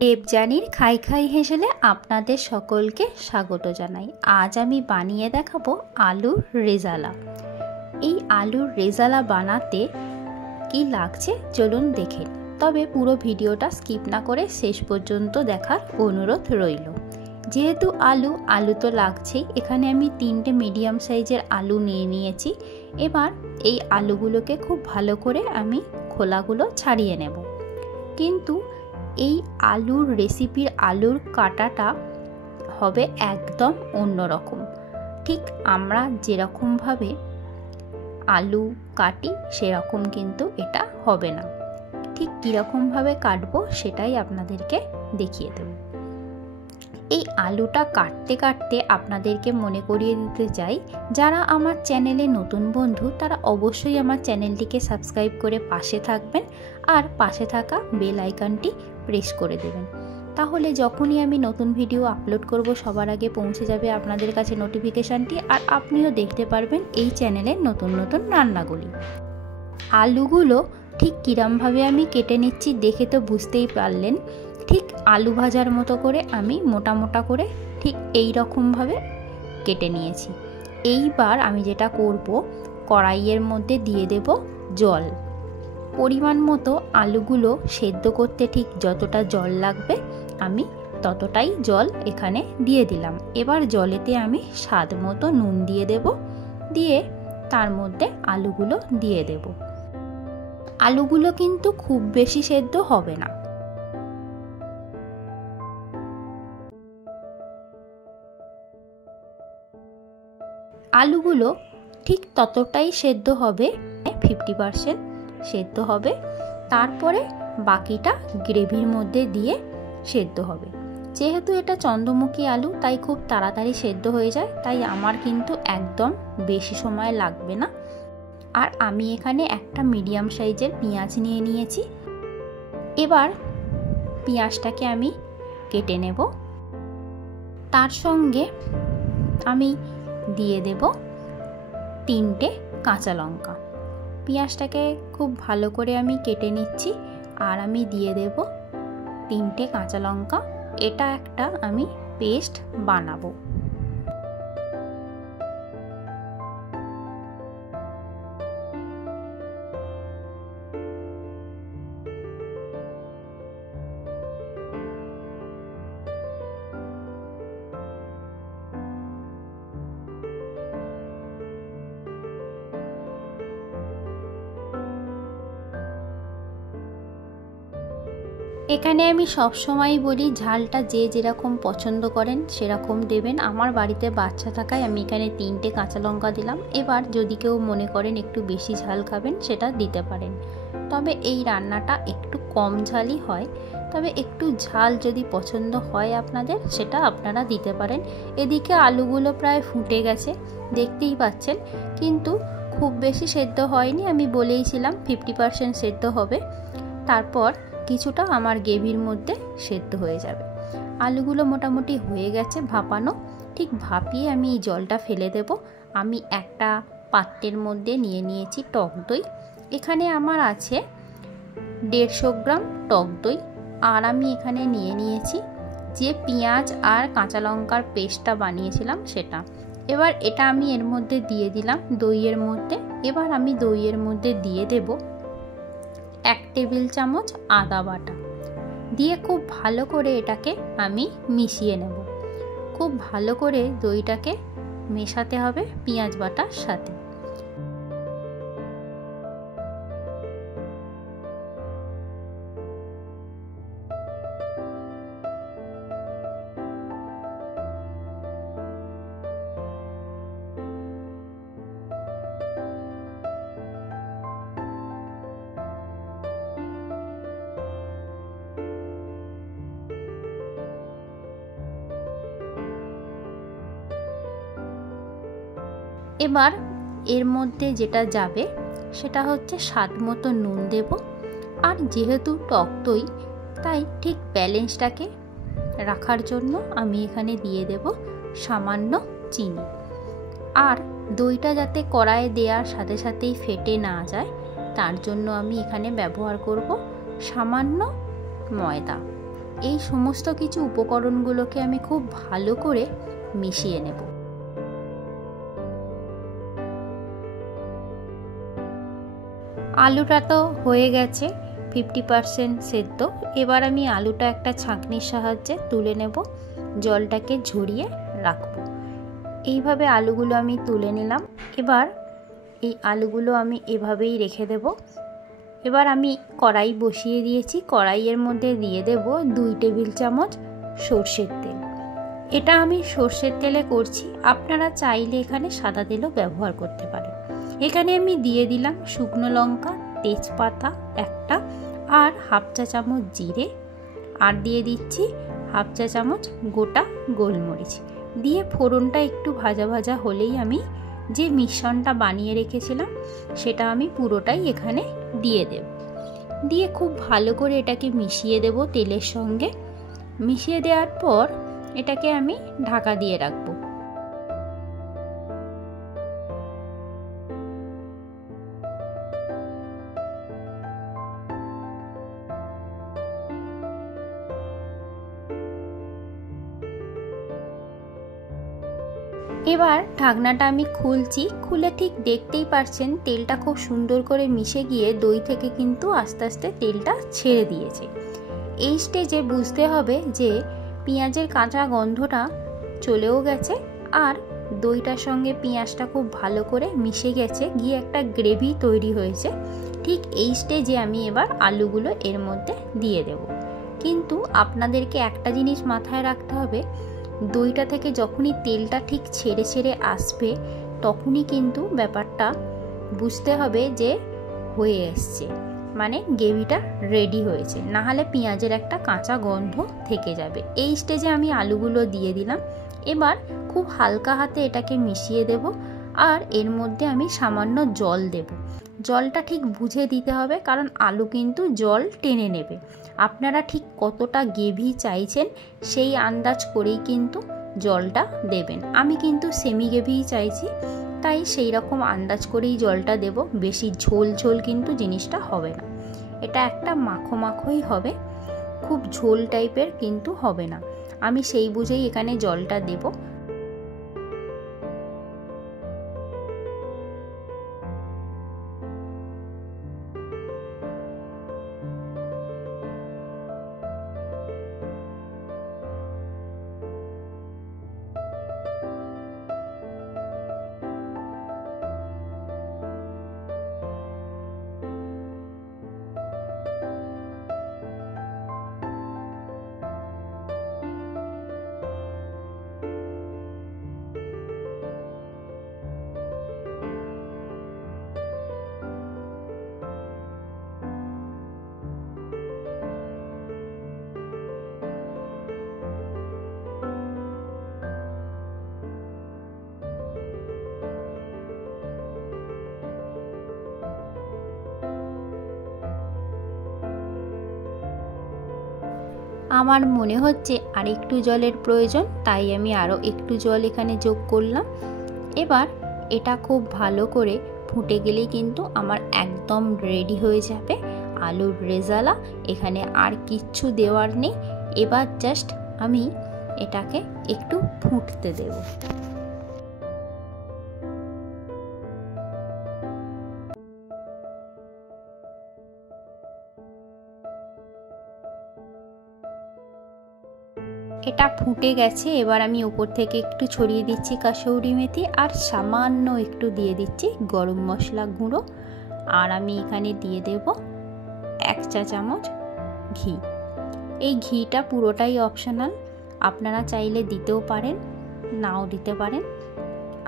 দেবযানীর খাই খাই হেসেলে আপনাদের সকলকে স্বাগত জানাই। আজ আমি বানিয়ে দেখাবো আলুর রেজালা। এই আলুর রেজালা বানাতে কি লাগছে চলুন দেখে। তবে পুরো ভিডিওটা স্কিপ না করে শেষ পর্যন্ত দেখার অনুরোধ রইল। যেহেতু আলু তো লাগছেই, এখানে আমি 3টে মিডিয়াম সাইজের আলু নিয়ে নিয়েছি। এবার এই আলুগুলোকে খুব ভালো করে আমি খোলাগুলো ছাড়িয়ে নেব। কিন্তু এই আলুর রেসিপির আলুর কাটাটা হবে একদম অন্যরকম। ঠিক আমরা যেরকমভাবে আলু কাটি সেরকম কিন্তু এটা হবে না। ঠিক কীরকমভাবে কাটবো সেটাই আপনাদেরকে দেখিয়ে দেব। এই আলুটা কাটতে কাটতে আপনাদেরকে মনে করিয়ে দিতে চাই, যারা আমার চ্যানেলে নতুন বন্ধু তারা অবশ্যই আমার চ্যানেলটিকে সাবস্ক্রাইব করে পাশে থাকবেন আর পাশে থাকা বেল আইকনটি প্রেস করে দেবেন। তাহলে যখনই আমি নতুন ভিডিও আপলোড করব সবার আগে পৌঁছে যাবে আপনাদের কাছে নোটিফিকেশানটি, আর আপনিও দেখতে পারবেন এই চ্যানেলের নতুন নতুন রান্নাগুলি। আলুগুলো ঠিক কিরমভাবে আমি কেটে নিচ্ছি দেখে তো বুঝতেই পারলেন। ঠিক আলু ভাজার মতো করে আমি মোটা মোটা করে ঠিক এই রকমভাবে কেটে নিয়েছি। এইবার আমি যেটা করব, কড়াইয়ের মধ্যে দিয়ে দেব জল। পরিমাণ মতো আলুগুলো সেদ্ধ করতে ঠিক যতটা জল লাগবে আমি ততটাই জল এখানে দিয়ে দিলাম। এবার জলেতে আমি স্বাদ মতো নুন দিয়ে দেব, দিয়ে তার মধ্যে আলুগুলো দিয়ে দেব। আলুগুলো কিন্তু খুব বেশি সেদ্ধ হবে না। আলুগুলো ঠিক ততটাই সেদ্ধ হবে, 50% সেদ্ধ হবে। তারপরে বাকিটা গ্রেভির মধ্যে দিয়ে সেদ্ধ হবে। যেহেতু এটা চন্দ্রমুখী আলু তাই খুব তাড়াতাড়ি সেদ্ধ হয়ে যায়, তাই আমার কিন্তু একদম বেশি সময় লাগবে না। আর আমি এখানে একটা মিডিয়াম সাইজের পেঁয়াজ নিয়ে নিয়েছি। এবার পেঁয়াজটাকে আমি কেটে নেব। তার সঙ্গে আমি দিয়ে দেব 3টে কাঁচা লঙ্কা। পেঁয়াজটাকে খুব ভালো করে আমি কেটে নিচ্ছি আর আমি দিয়ে দেব 3টে কাঁচা লঙ্কা। এটা একটা আমি পেস্ট বানাবো। এখানে আমি সবসময় বলি ঝালটা যে যেরকম পছন্দ করেন সেরকম দেবেন। আমার বাড়িতে বাচ্চা থাকায় আমি এখানে 3টে কাঁচা লঙ্কা দিলাম। এবার যদি কেউ মনে করেন একটু বেশি ঝাল খাবেন সেটা দিতে পারেন। তবে এই রান্নাটা একটু কম ঝালই হয়, তবে একটু ঝাল যদি পছন্দ হয় আপনাদের সেটা আপনারা দিতে পারেন। এদিকে আলুগুলো প্রায় ফুটে গেছে দেখতেই পাচ্ছেন, কিন্তু খুব বেশি সেদ্ধ হয়নি। আমি বলেইছিলাম 50% সেদ্ধ হবে। তারপর কিছুটা আমার গ্রেভির মধ্যে সেদ্ধ হয়ে যাবে। আলুগুলো মোটামুটি হয়ে গেছে ভাপানো। ঠিক ভাপিয়ে আমি এই জলটা ফেলে দেব। আমি একটা পাত্রের মধ্যে নিয়ে নিয়েছি টক দই। এখানে আমার আছে 150 গ্রাম টক দই। আর আমি এখানে নিয়ে নিয়েছি যে পেঁয়াজ আর কাঁচা লঙ্কার পেস্টটা বানিয়েছিলাম সেটা। এবার এটা আমি এর মধ্যে দিয়ে দিলাম দইয়ের মধ্যে। এবার আমি দইয়ের মধ্যে দিয়ে দেব 1 টেবিল চামচ আদা বাটা, দিয়ে খুব ভালো করে এটাকে আমি মিশিয়ে নেব। খুব ভালো করে দইটাকে মেশাতে হবে পেঁয়াজ বাটার সাথে। এবার এর মধ্যে যেটা যাবে সেটা হচ্ছে স্বাদ মতো নুন দেব। আর যেহেতু টক দই তাই ঠিক ব্যালেন্সটাকে রাখার জন্য আমি এখানে দিয়ে দেব সামান্য চিনি। আর দইটা যাতে কড়াইয়ে দেওয়ার সাথে সাথেই ফেটে না যায় তার জন্য আমি এখানে ব্যবহার করব সামান্য ময়দা। এই সমস্ত কিছু উপকরণগুলোকে আমি খুব ভালো করে মিশিয়ে নেব। আলুটা তো হয়ে গেছে 50% সেদ্ধ। এবার আমি আলুটা একটা ছাঁকনির সাহায্যে তুলে নেব, জলটাকে ঝরিয়ে রাখবো। এইভাবে আলুগুলো আমি তুলে নিলাম। এবার এই আলুগুলো আমি এভাবেই রেখে দেব। এবার আমি কড়াই বসিয়ে দিয়েছি, কড়াইয়ের মধ্যে দিয়ে দেব 2 টেবিল চামচ সর্ষের তেল। এটা আমি সর্ষের তেলে করছি, আপনারা চাইলে এখানে সাদা তেলও ব্যবহার করতে পারেন। এখানে আমি দিয়ে দিলাম শুকনো লঙ্কা, তেজপাতা একটা, আর 1/2 চা চামচ জিরে, আর দিয়ে দিচ্ছি 1/2 চা চামচ গোটা গোলমরিচ। দিয়ে ফোড়নটা একটু ভাজা ভাজা হলেই আমি যে মিশ্রণটা বানিয়ে রেখেছিলাম সেটা আমি পুরোটাই এখানে দিয়ে দেব। দিয়ে খুব ভালো করে এটাকে মিশিয়ে দেব তেলের সঙ্গে। মিশিয়ে দেওয়ার পর এটাকে আমি ঢাকা দিয়ে রাখবো। এবার ঢাকনাটা আমি খুলছি, খুলে ঠিক দেখতেই পারছেন তেলটা খুব সুন্দর করে মিশে গিয়ে দই থেকে কিন্তু আস্তে আস্তে তেলটা ছেড়ে দিয়েছে। এই স্টেজে বুঝতে হবে যে পেঁয়াজের কাঁচা গন্ধটা চলেও গেছে আর দইটার সঙ্গে পেঁয়াজটা খুব ভালো করে মিশে গেছে, গিয়ে একটা গ্রেভি তৈরি হয়েছে। ঠিক এই স্টেজে আমি এবার আলুগুলো এর মধ্যে দিয়ে দেব। কিন্তু আপনাদেরকে একটা জিনিস মাথায় রাখতে হবে, দইটা থেকে যখনই তেলটা ঠিক ছেড়ে ছেড়ে আসবে তখনই কিন্তু ব্যাপারটা বুঝতে হবে যে হয়ে এসছে, মানে গ্রেভিটা রেডি হয়েছে, না হলে পেঁয়াজের একটা কাঁচা গন্ধ থেকে যাবে। এই স্টেজে আমি আলুগুলো দিয়ে দিলাম। এবার খুব হালকা হাতে এটাকে মিশিয়ে দেব আর এর মধ্যে আমি সামান্য জল দেব। জলটা ঠিক বুঝে দিতে হবে, কারণ আলু কিন্তু জল টেনে নেবে। আপনারা ঠিক কতটা গ্রেভি চাইছেন সেই আন্দাজ করেই কিন্তু জলটা দেবেন। আমি কিন্তু সেমি গ্রেভিই চাইছি, তাই সেই রকম আন্দাজ করেই জলটা দেব। বেশি ঝোল ঝোল কিন্তু জিনিসটা হবে না, এটা একটা মাখো মাখোই হবে, খুব ঝোল টাইপের কিন্তু হবে না। আমি সেই বুঝেই এখানে জলটা দেব। আমার মনে হচ্ছে আর একটু জলের প্রয়োজন, তাই আমি আরও একটু জল এখানে যোগ করলাম। এবার এটা খুব ভালো করে ফুটে গেলেই কিন্তু আমার একদম রেডি হয়ে যাবে আলুর রেজালা। এখানে আর কিচ্ছু দেওয়ার নেই। এবার জাস্ট আমি এটাকে একটু ফুটতে দেব। এটা ফুটে গেছে। এবার আমি উপর থেকে একটু ছড়িয়ে দিচ্ছি কাসৌরি মেথি আর সামান্য একটু দিয়ে দিচ্ছি গরম মশলা গুঁড়ো, আর আমি এখানে দিয়ে দেব 1 চা চামচ ঘি। এই ঘিটা পুরোটাই অপশনাল, আপনারা চাইলে দিতেও পারেন নাও দিতে পারেন।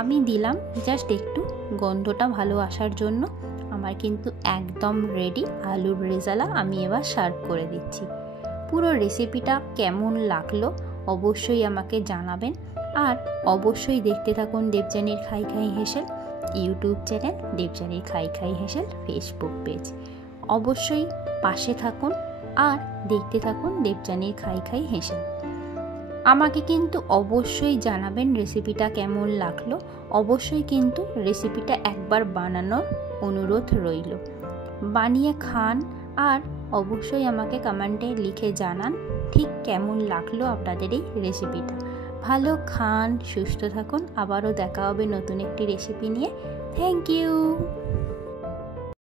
আমি দিলাম জাস্ট একটু গন্ধটা ভালো আসার জন্য। আমার কিন্তু একদম রেডি আলুর রেজালা। আমি এবার সার্ভ করে দিচ্ছি। পুরো রেসিপিটা কেমন লাগলো অবশ্যই আমাকে জানাবেন, আর অবশ্যই দেখতে থাকুন দেবযানীর খাই খাই হেসেল ইউটিউব চ্যানেল, দেবযানীর খাই খাই হেসেল ফেসবুক পেজ। অবশ্যই পাশে থাকুন আর দেখতে থাকুন দেবযানীর খাই খাই হেসেল। আমাকে কিন্তু অবশ্যই জানাবেন রেসিপিটা কেমন লাগলো। অবশ্যই কিন্তু রেসিপিটা একবার বানানোর অনুরোধ রইল। বানিয়ে খান আর অবশ্যই আমাকে কমেন্টে লিখে জানান ঠিক কেমন লাগলো আপনাদের এই রেসিপিটা। ভালো খান, সুস্থ থাকুন, আবারও দেখা হবে নতুন একটি রেসিপি নিয়ে। Thank you.